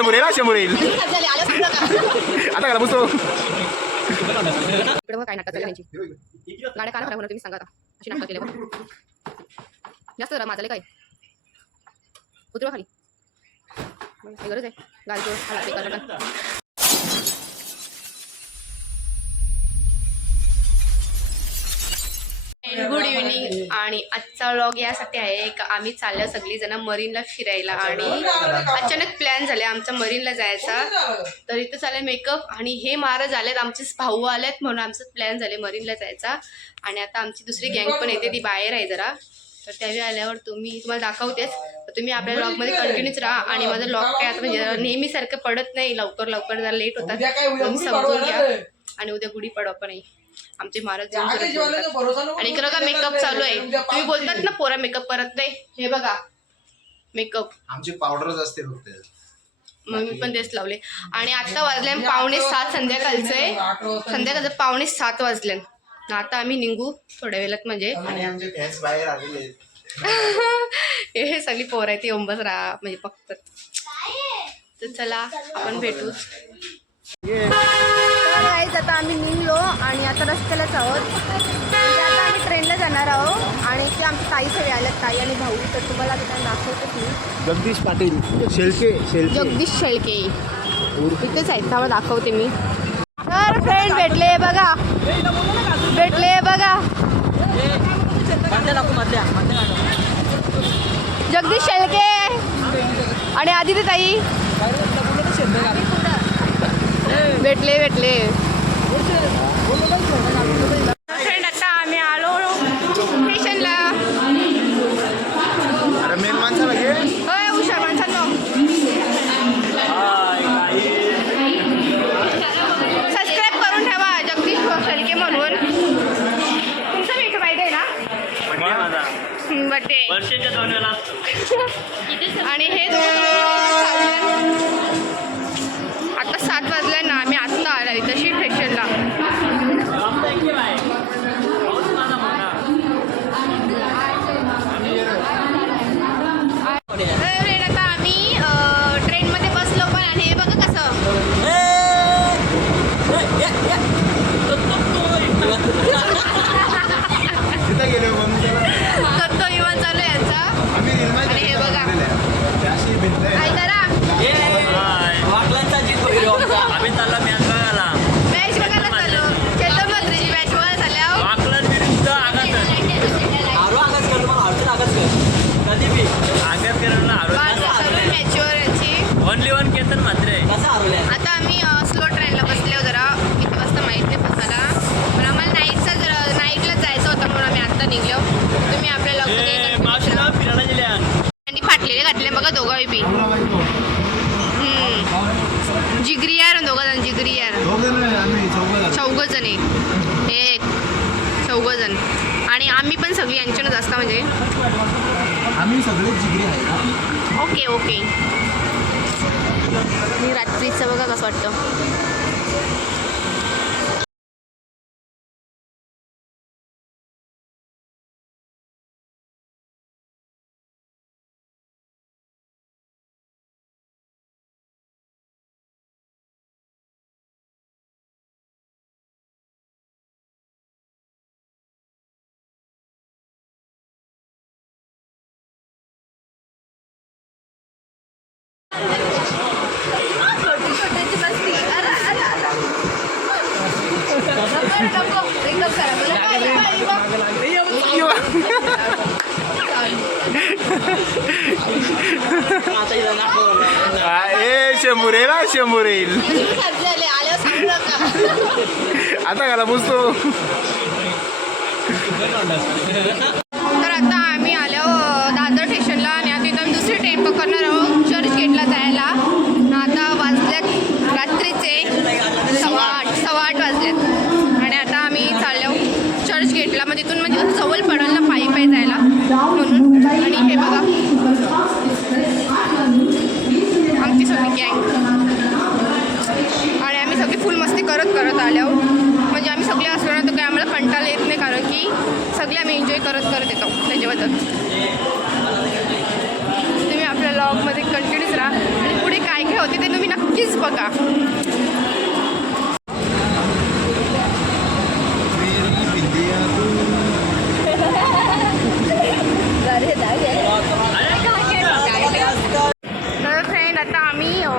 शंभर येईल हा, शंभर येईल. आता इकडे बघा काय नाटक त्यांची. गाड्या खराब होणार तुम्ही सांगा अशी नाटक केल्या बघ. जास्त जरा माझाले काय? उतरवा खाली. गरज आहे. गाडीचं खाला ते करा गुड इव्हिनिंग आणि आजचा व्लॉग यासाठी आहे का आम्ही चालल्या सगळी जण मरीनला फिरायला आणि अचानक प्लॅन झाले आमचा मरीनला जायचा. तर इथं चालले मेकअप आणि हे महाराज आलेत आमचे भाऊ आलेत म्हणून आमचं प्लॅन झाले मरीनला जायचा. आणि आता आमची दुसरी गँग पण येते ती बाहेर आहे जरा. तर त्यावेळी आल्यावर तुम्ही तुम्हाला दाखवतेच. तर तुम्ही आपल्या लॉगमध्ये कंटिन्यूच राहा आणि माझं लॉग काय आता म्हणजे नेहमीसारखं पडत नाही लवकर लवकर जरा लेट होतात. समजून घ्या. आणि उद्या गुढी पाडवा पण आहे. आमचे महाराज आणि करू. इकडं का मेकअप चालू आहे. तुम्ही बोलतात. ना पोरा मेकअप करत नाही. हे बघा. मेकअप आमची पावडरच असते फक्त. मग मी पण तेच लावले. आणि आता वाजले पावणे सात संध्याकाळचे. संध्याकाळचे पावणे सात वाजले. आता आम्ही निघू थोड्या वेळात म्हणजे. हे सगळी पोर आहे ती ओंबच राहा म्हणजे फक्त तर चला आपण भेटू. तर गाईज आता आम्ही निघलो आणि आता रस्त्यालाच आहोत. म्हणजे आता आम्ही ट्रेनला जाणार आहोत आणि ते आमच्या ताई सगळे आल्यात ताई आणि भाऊ. तर तुम्हाला आता त्यांना दाखवतेच मी. जगदीश पाटील शेलके शेलके जगदीश शेळके. इथेच आहेत त्यामुळे दाखवते मी. तर फ्रेंड भेटले बघा. भेटले बघा. जगदीश शेळके. आणि आदिती ताई. भेटले भेटले. फ्रेंड आता आम्ही आलो स्टेशनला. होय हुशार माणसांनो. सबस्क्राईब करून ठेवा जगदीश शेळके म्हणून. तुमचं भेट माहिती आहे ना? बड्डे. वर्षाच्या दोन वेळा. असतो आणि हे सात वाजले ना आम्ही आत्ता आला तशी स्टेशनला आता आम्ही अं, ट्रेनमध्ये बसलो पण आणि हे बघा कसं तिथं गेले म्हणून त्याला दत्त विमान चालू आहे यांचा आम्ही रील मध्ये आणि हे बघा. ते अशी भिंत आहे. काय करा आम्ही चालला मॅच बघायला मॅच बघायला चालू चेतन मंत्रीची मॅच बघायला चालल्या वाकलन विरुद्ध आगासन आगास करणला मॅचवर यांची ओनली वन केतन मात्र आता आम्ही स्लो ट्रेनला बसले हो जरा किती वाजता माहीत नाही बसायला पण आम्हाला नाईटचा जरा नाईटला जायचं होतं म्हणून आम्ही आता निघलो तुम्ही आपल्या ए मावशीला लग्न फिरायला गेल्या त्यांनी फाटलेले घातले बघा दोघं बी. जिगरी यार दोघं जण जिगरी यार. चौघं जण एक. चौघ जण आणि आम्ही पण सगळी यांच्यानंच असता म्हणजे? आम्ही सगळे जिगरी आहे ओके ओके. मी रात्रीचं बघा कसं वाटतं. ए शंभर येईल हा, येईल. आता घाला पुसतो तर आता आम्ही आलो दादर स्टेशनला आणि आता आम्ही दुसरी ट्रेन पकडणार सगळे असलो ना तर काही आम्हाला कंटाळा येत नाही कारण की सगळे आम्ही एन्जॉय करत करत येतो त्याच्याबद्दल. तुम्ही आपल्या लॉगमध्ये कंटिन्यूच राहा. आणि पुढे काय काय होते ते तुम्ही नक्कीच बघा. तर फ्रेंड आता आम्ही अ,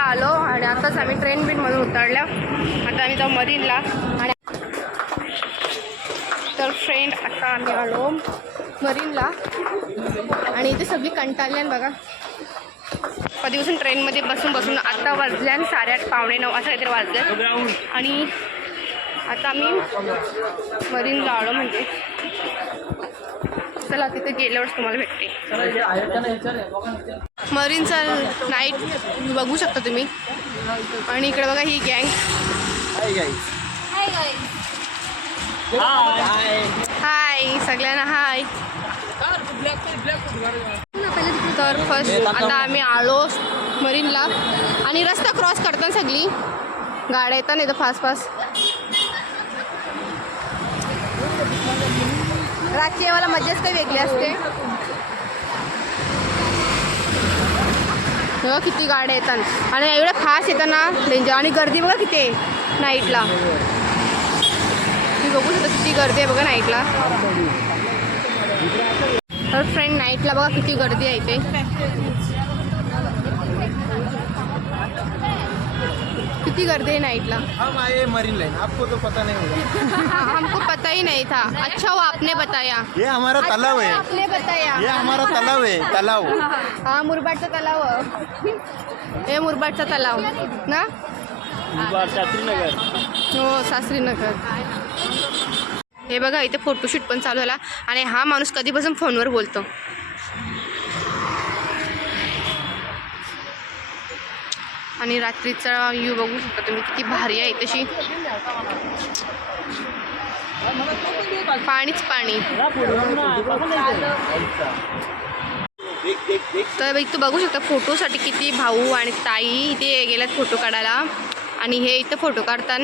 आलो आणि आताच आम्ही ट्रेन बिनमधून उतरल्या. आता आम्ही जाऊ मदीनला. आणि फ्रेंड आता आम्ही आलो मरीनला. आणि इथे सगळी कंटाळल्यान बघा. कधीपासून ट्रेनमध्ये बसून बसून आता वाजल्यान साडेआठ पावणे नऊ असं काहीतरी वाजलं. आणि आता आम्ही मरीनला आलो म्हणजे. चला तिथे गेल्यावरच तुम्हाला भेटते. मरीनचा नाईट बघू शकता तुम्ही. आणि इकडे बघा ही गँग हाय. सगळ्यांना हाय. तर फर्स्ट आता आम्ही आलो मरीनला. आणि रस्ता क्रॉस करताना सगळी. गाड्या येतात नाही तर फास्ट फास्ट रातची मला मजाच काही वेगळी असते. बघा किती गाड्या येतात. आणि एवढ्या फास्ट येतात ना डेंजर आणि गर्दी बघा किती आहे. नाईटला बघू शकता किती गर्दी आहे बघा नाईटला तर फ्रेंड नाईटला बघा किती गर्दी आहे इथे. किती गर्दी आहे नाईटला हम आए मरीन लाइन आपको तो पता नहीं होगा। हमको पता ही नहीं था। अच्छा वो आपने बताया। ये हमारा तालाब अच्छा, है आपने बताया। ये हमारा तालाब है तालाब। हा मुरबाडचा तलाव हे मुरबाडचा तलाव ना? शास्त्रीनगर हो सासरीनगर. हे बघा इथे फोटोशूट पण चालू झाला आणि हा माणूस कधीपासून फोनवर बोलतो? आणि रात्रीचा व्यू बघू शकता तुम्ही किती भारी आहे तशी पाणीच पाणी. तर इथं बघू शकता फोटोसाठी किती भाऊ आणि ताई इथे गेल्यात फोटो काढायला. आणि हे इथं फोटो काढतात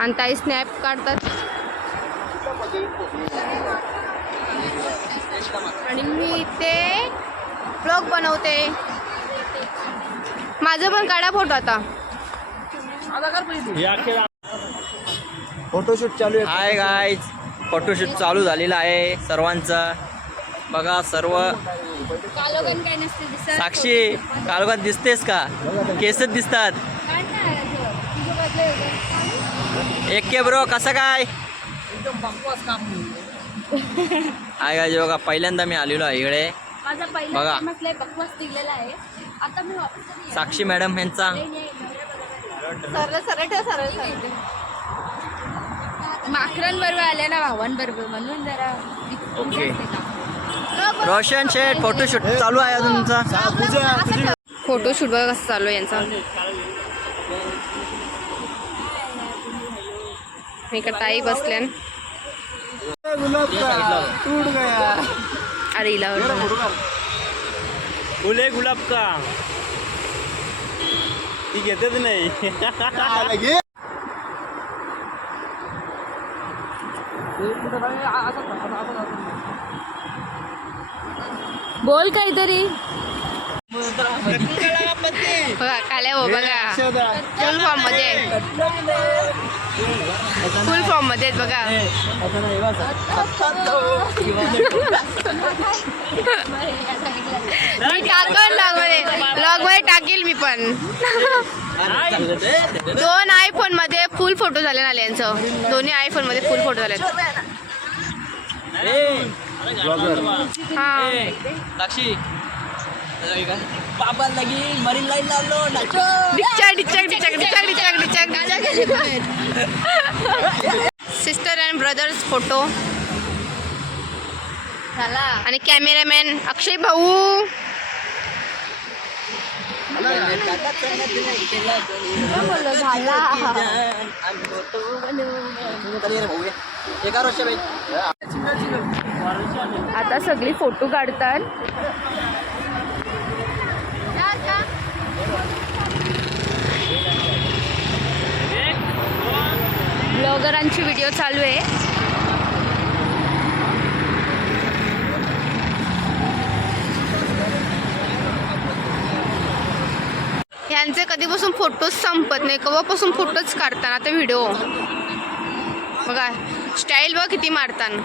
आणि ताई स्नॅप काढतात. आणि मी इथे ब्लॉग बनवते. माझं पण काढा फोटो आता. फोटोशूट चालू आहे. हाय गाईज फोटोशूट चालू झालेला आहे सर्वांचा. बघा सर्व. साक्षी कालगात दिसतेस का? केसच दिसतात. एक के ब्रो कसं काय? हाय गाईज बघा पहिल्यांदा मी आलेलो आहे इकडे. माझा बघा. पहिला फेमस लय बकवास निघलेला आहे. आता मी वापस कधी येणार? साक्षी मॅडम यांचा. नाही, नाही, नवऱ्या बरोबर सरळ सरळ ठेव सरळ सरळ. आहे. माकरांबरोबर आल्या ना भावांबरोबर. म्हणून जरा ओके रोशन शेठ फोटोशूट चालू आहे अजून तुमचा. फोटोशूट बघा कसं चालू आहे यांचा. इकडे ताई बसल्यान टूट गया अरे हिला फुले गुलाब का। ती घेतच नाही। बोल काहीतरी बघा काल्या हो बघा फुल फॉर्ममध्ये. फुल फॉर्ममध्ये बघा. मी टाकल लॉगमध्ये लॉगमध्ये टाकील मी पण. दोन आयफोनमध्ये फुल फोटो झाले ना यांचं दोन्ही आयफोनमध्ये फुल फोटो झाले हा बाबा लगी मरीन लाईन लावलो डिचक डिचक डिचक डिचक डिचक डिचक डिचक. सिस्टर अँड ब्रदर्स फोटो झाला. आणि कॅमेरामॅन अक्षय भाऊ. आता सगळी फोटो काढतात. ब्लॉगरांची व्हिडिओ चालू आहे. यांचे कधीपासून फोटोज संपत नाही कवापासून फोटोज काढताना ते व्हिडिओ. बघा स्टाईल बघ किती मारताना.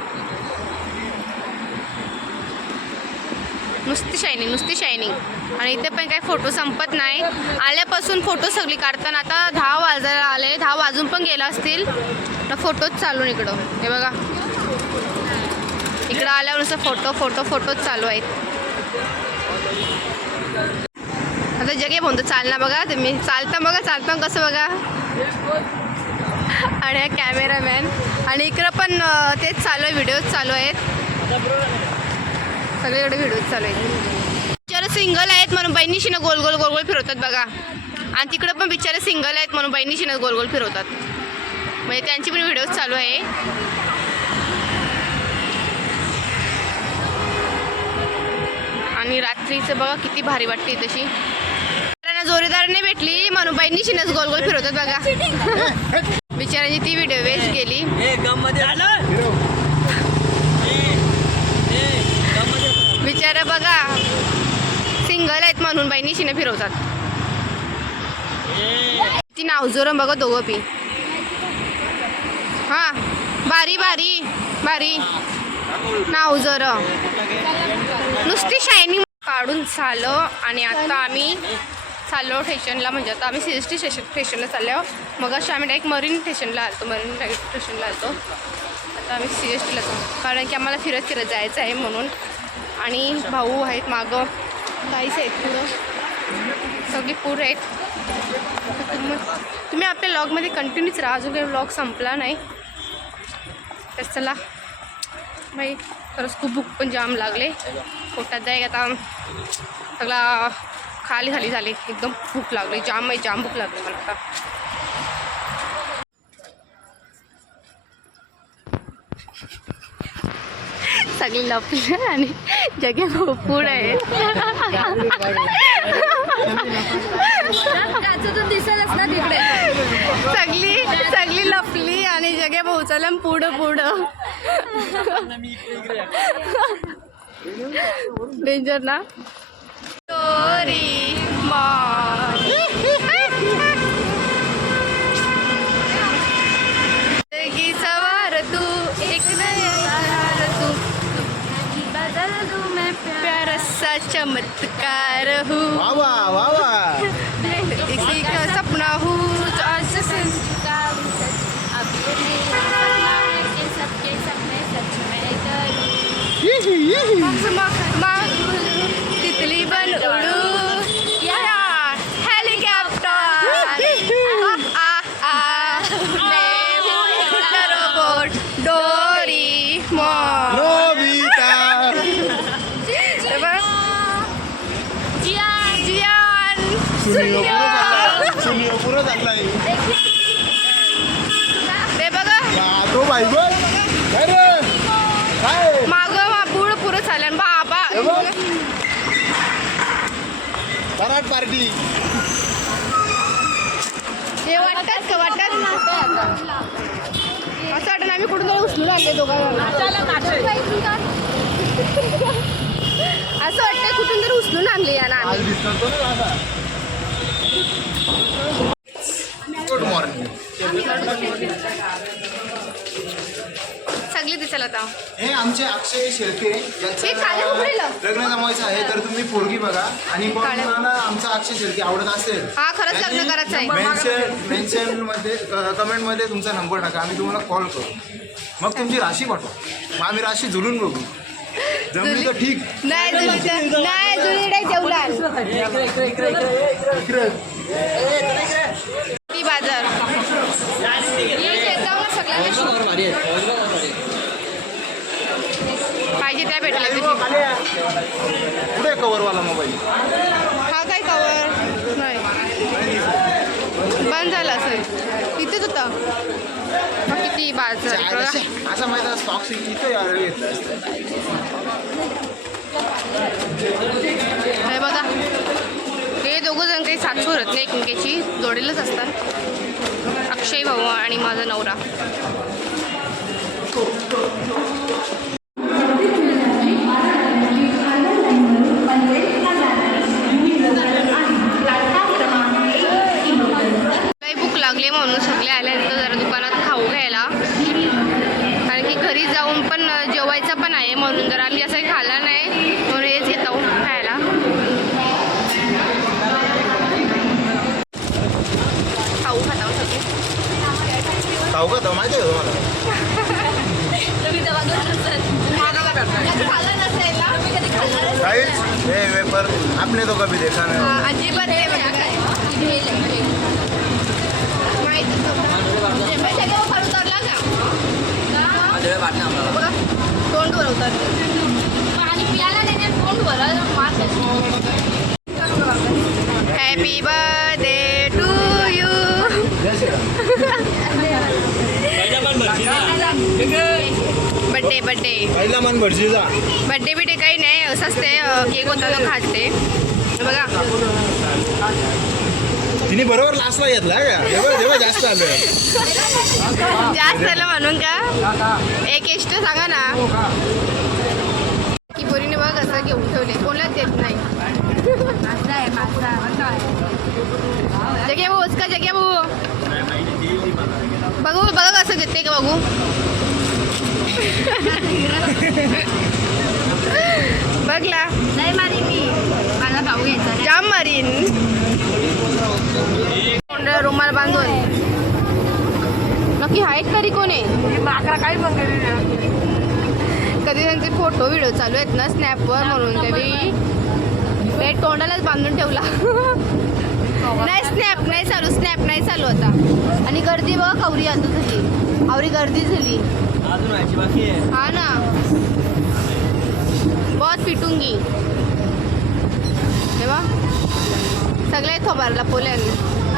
नुसती शायनिंग नुसती शायनिंग आणि इथे पण काही फोटो संपत नाही. आल्यापासून फोटो सगळी काढताना आता दहा वाजायला आले दहा वाजून पण गेला असतील. तर फोटोच चालू इकडं. हे बघा. इकडं आल्यावर नुसतं फोटो फोटो फोटोच चालू आहेत. आता जगे म्हणतो चालना बघा तुम्ही. चालता बघा चालता कसं बघा? आणि कॅमेरामॅन आणि इकडं पण तेच चालू आहे व्हिडिओज चालू आहेत. सगळीकडे व्हिडिओ चालू आहेत. बिचारे सिंगल आहेत म्हणून बहिणीशीनं गोल गोल गोल गोल फिरवतात बघा. आणि तिकडं पण बिचारे सिंगल आहेत म्हणून बहिणीशीनं गोल गोल फिरवतात. म्हणजे त्यांची पण व्हिडिओज चालू आहे. आणि रात्रीचं बघा किती भारी वाटते तशी. त्यांना जोरीदार नाही भेटली म्हणून बहिणीशीनच गोल गोल फिरवतात बघा. बिचारांची ती व्हिडिओ वेस्ट गेली. बिचारा बघा. सिंगल आहेत म्हणून बहिणीशीने फिरवतात. ती नावजोर बघा दोघं पी हा बारी बारी बारी. नावजोर नुसती शायनिंग काढून झालं आणि आता आम्ही चाललो स्टेशनला. म्हणजे आता आम्ही सी एस टी स्टेशन स्टेशनला चाललो मग अशी आम्ही डायरेक्ट मरीन स्टेशनला आलतो मरीन स्टेशनला आलतो. आता आम्ही सी एस टीला जाऊ. कारण की आम्हाला फिरत फिरत जायचं आहे म्हणून आणि भाऊ आहेत मागं. काहीच आहेत पुढं. सगळी पूर आहेत. तुम्ही तुम्ही आपल्या लॉगमध्ये कंटिन्यूच राहा. अजून काही ब्लॉग संपला नाही. तर चला. बाई खरंच खूप भूक पण जाम लागले. पोटात जाय आता. सगळा खाली खाली झाली. एकदम भूक लागली. जाम आहे जाम भूक लागली मला आता. सगळे लपले आणि जगे भरपूर आहे. सगळी सगळी लपली आणि जगे पोहोचला पुढं पुढं. डेंजर ना? चोरी की सवार तू एक नया तू बदल प्यारा सा चमत्कार हूँ। वा वा वा वा किसी का सपना हूँ तो आज से सच अब ये सपना है कि सबके सपने सच में करूं तितली बन उडू या हेलिकॉप्टर आ आ आ रोबोट डोरी मॉन नोबिता जियान जियान सुनियो सुनियो पुरं चाललाय सुनियो पुरं चाललाय ते बघा या, तो बाई बघ काय रे काय मागं मा- पुढं पुरं चालेल बाबा हे बघ. पराठ पार्टी हे वाटतात का? वाटतात असं वाटतं आम्ही कुठून तरी उचलून आणले दोघांना. असं वाटतं कुठून तरी उचलून आणले या ना गुड मॉर्निंग सगळी दिसेल आता हे आमचे अक्षय हे उघडेलं. यांचं लग्न जमायचं आहे तर तुम्ही पोरगी बघा. आणि कोण काळे. कोणाला आमचा अक्षय शेळके आवडत असेल. हा, खरंच लग्न करायचं आहे. मेन्शनमध्ये कमेंटमध्ये तुमचा नंबर टाका. आम्ही तुम्हाला कॉल करू. मग तुमची राशी पाठवा. मग आम्ही राशी जुळून बघू. जमली तर ठीक. नाही तर- नाही जेवला ती बाजार. सगळ्यांना. पाहिजे त्या भेटल्या तुझी? कुठे कवरवाला मोबाईल हा काय कवर नाही. बंद झाला असेल. इथेच होता. किती बाजार. असा माहिती स्टॉक इथं घेतला. हे बघा. हे दोघं जण काही साथ सुरत नाही एकमेकीची जोडीलच असतात. अक्षय भाऊ आणि माझा नवरा. भेटले म्हणून सगळे आले तर जरा दुकानात खाऊ घ्यायला. कारण की घरी जाऊन पण जेवायचं पण आहे म्हणून जर आम्ही असं खाला नाही म्हणून हेच येत आहोत खायला. खाऊ खाता सगळे. खाऊ खाता माहिती आहे तुम्हाला? आपने तो कभी देखा नाही. अजिबात बघा तोंड वर पाणी पियाला नाही happy birthday to you birthday birthday पहिला मन बड्डे बिड्डे काही नाही असंच ते केक होता तो खाते. बघा. तिने बरोबर लास्टला घेतला का? तेव्हा तेव्हा जास्त आलं. जास्त झालं म्हणून का? एक एक्स्ट्रा सांगा ना. की पोरीने बघा कसं घेऊन ठेवले. कोणालाच देत नाही. जग्या भाऊ का जग्या भाऊ. बघू बघा कसं देते का बघू? बघला. नाही मारी मी. मला भाऊ घ्यायचा जाम मारीन तोंडाला रुमाल बांधून. नक्की आहेत तरी कोण आहे? कधी त्यांचे फोटो व्हिडिओ चालू आहेत ना स्नॅपवर म्हणून तरी ते तोंडालाच बांधून ठेवला. नाही स्नॅप नाही चालू स्नॅप नाही चालू आता. आणि गर्दी बघ कवरी आता झाली. आवरी गर्दी झाली. अजून व्हायची बाकी आहे. हा ना. बहुत पिटूंगी हे बा सगळे थोबारला पोल्याने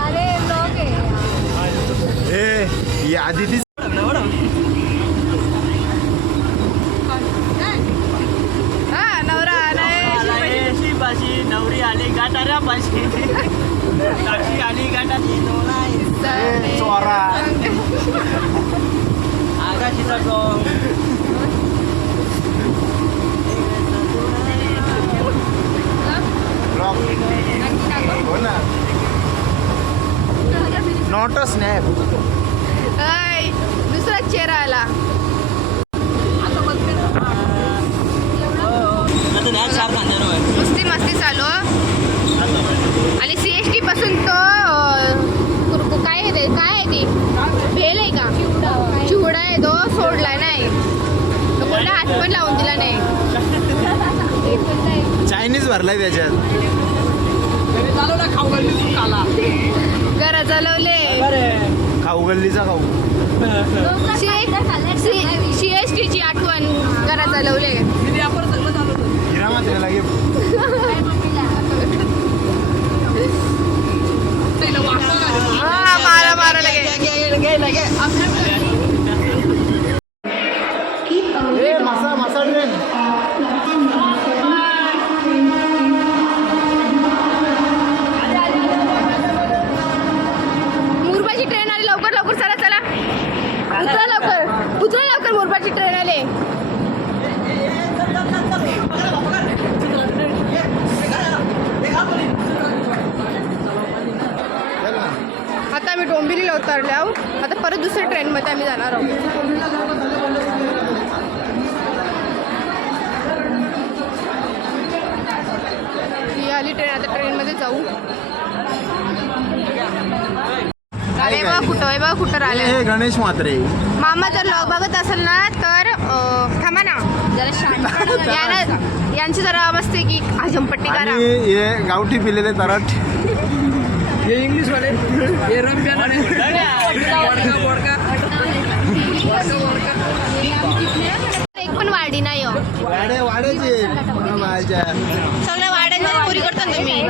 अरे ब्लॉग आहे. ए ही आधी ती हा नवरा आलाय पाशी नवरी आली गाठाऱ्या पाशी साक्षी आली गाठाची चोरा. आकाशीचा सॉंग हो ना. नॉट अ स्नॅप दुसरा चेहरा आला. मस्ती मस्ती चालू आणि सी एस टी पासून तो काय आहे ते? काय आहे ते? भेल आहे का? चिवडा आहे तो सोडला नाही. तो हात पण लावून दिला नाही. चायनीज भरलाय त्याच्यात. घरा चालवले खाऊ गल्लीचा खाऊ. सी एस टीची आठवण घरा चालवले हिरा मात्र लागे मारा मारा लगे. ए मासा मासा ट्रेन मुरबाची ट्रेन आली लवकर लवकर चला चला उतरा लवकर उतरा लवकर मुरबाची ट्रेन आली आता आम्ही डोंबिवलीला उतरले आहोत आता परत दुसऱ्या ट्रेनमध्ये आम्ही जाणार आहोत ही आली ट्रेन आता ट्रेनमध्ये जाऊ अरे बघ कुठं आहे बघ कुठं राहिलं हे गणेश मात्रे मामा जर लॉग बघत असेल ना तर अं, थांबा ना. जरा शांत यानं यांची जरा मस्त की हजमपट्टी करा. आणि हे गावठी पिलेले तराट. एक पण वाढी नाही हो. वाडे वाड्याचे माझ्या सगळ्या वाड्यांच्या पुरी करता ना तुम्ही.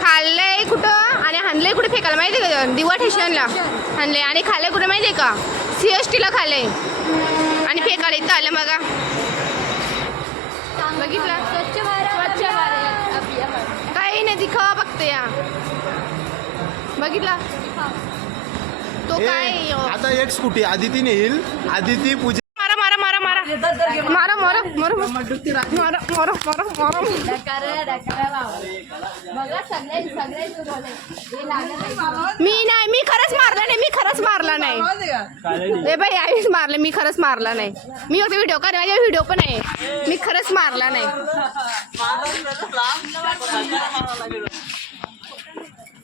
खाल्लंय कुठं? आणि हाणलंय कुठे फेकायला? माहिती आहे का? दिवा स्टेशनला हाणलंय आणि खाल्लंय कुठे माहिती आहे का सी एस टीला खाल्लंय आणि फेकायला इथं आलं बघा. बघितलं? स्वच्छ भारत. स्वच्छ भारत अभियान काही नाही दिखावा फक्त या. बघितला? तो काय? आता एक स्कूटी आदिती नेईल. आदिती पूजा मी नाही मी खरंच मारलं नाही मी खरंच मारला नाही. ए बाई आईच मारले मी खरंच मारला नाही. मी फक्त व्हिडिओ कर माझ्या व्हिडिओ पण आहे. मी खरंच मारला नाही.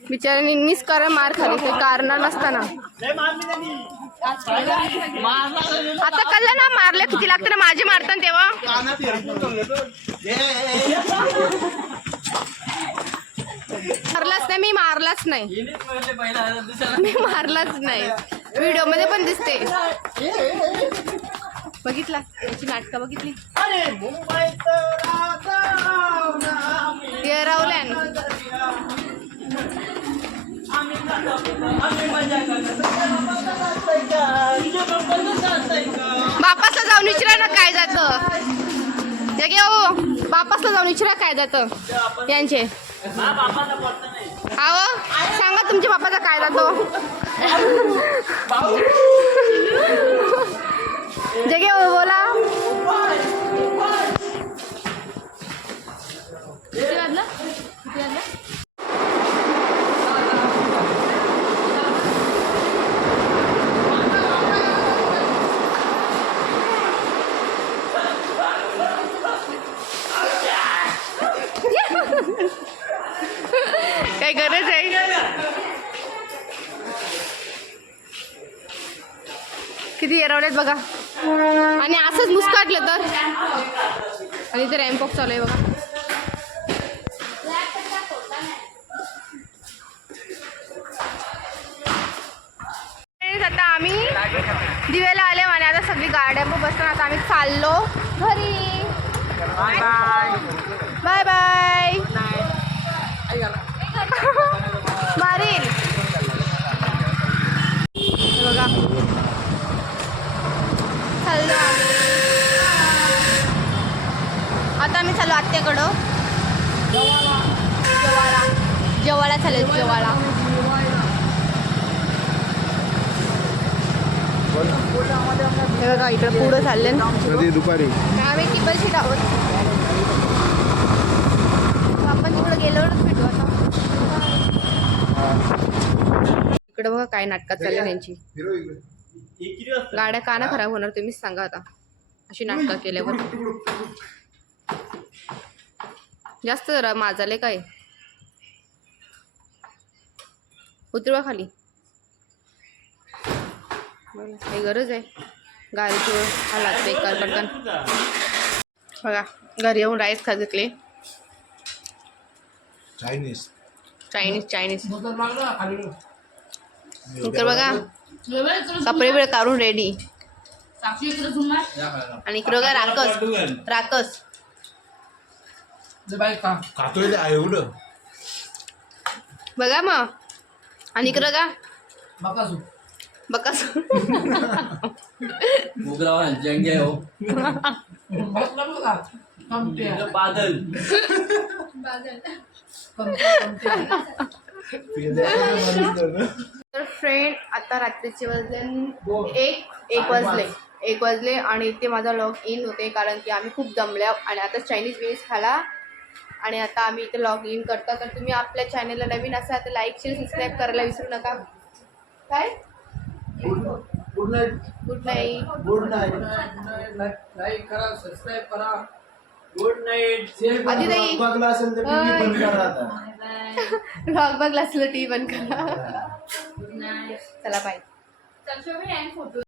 बिचाऱ्यांनीच करा मार खाली ते कारण नसताना. आता कल्ला ना मारले किती लागतं ना माझे मारतात तेव्हा. मारलाच नाही मी मारलाच नाही. मी मारलाच नाही. व्हिडिओमध्ये पण दिसते. बघितला? याची नाटकं बघितली? ते रावल्यान बापासला जाऊन विचारा ना काय जातं. जगे हो बापासला जाऊन विचारा काय जातं. यांचे. आव हो, सांगा तुमच्या बापाचा काय जातो. जगे हो बोला. वाजलं किती वाजलं काही गरज आहे किती बघा. आणि असंच मुस्काटलं तर. आणि ते रॅम्पॉक चालू आहे बघा. चाललो आत्याकडं. जवाळा चालेल जवाळा हे बघा इकडं पुढं चालले ना. कधी दुपारी. आम्ही टिबल सीट आहोत. आपण तिकडे गेल्यावरच भेटू आता. इकडे बघा काय नाटकात चालले त्यांची. गाड्या का ना खराब होणार तुम्हीच सांगा आता. अशी नाटकं केल्यावर. जास्त जरा माझाले काय? उतरवा खाली. काही गरज आहे? गाडीची हालात बेकार पटकन. बघा घरी येऊन राईस खात घेतले. चायनीज. Chinese Chinese. इकडे बघा कपडे बिळे काढून रेडी आणि इकडे बघा राकस राकस आहे एवढं. बघा मग. आणि इकडं का? बकास जंगे हो. बादल. तर फ्रेंड आता रात्रीचे वाजले एक एक वाजले. एक वाजले आणि इथे माझा लॉग इन होते कारण की आम्ही खूप दमल्या आणि आता चायनीज बिनीज खाला आणि आता आम्ही इथे लॉग इन करतो. तर तुम्ही आपल्या चॅनलला नवीन असाल तर लाईक शेअर सबस्क्राईब करायला विसरू नका. काय? Good night good night good night like करा सबस्क्राईब करा. गुड नाईट आधी ताई बघला असेल तर टीव्ही बंद करा आता. ब्लॉग बघला असलं टी बंद करा. चला बाय फोटो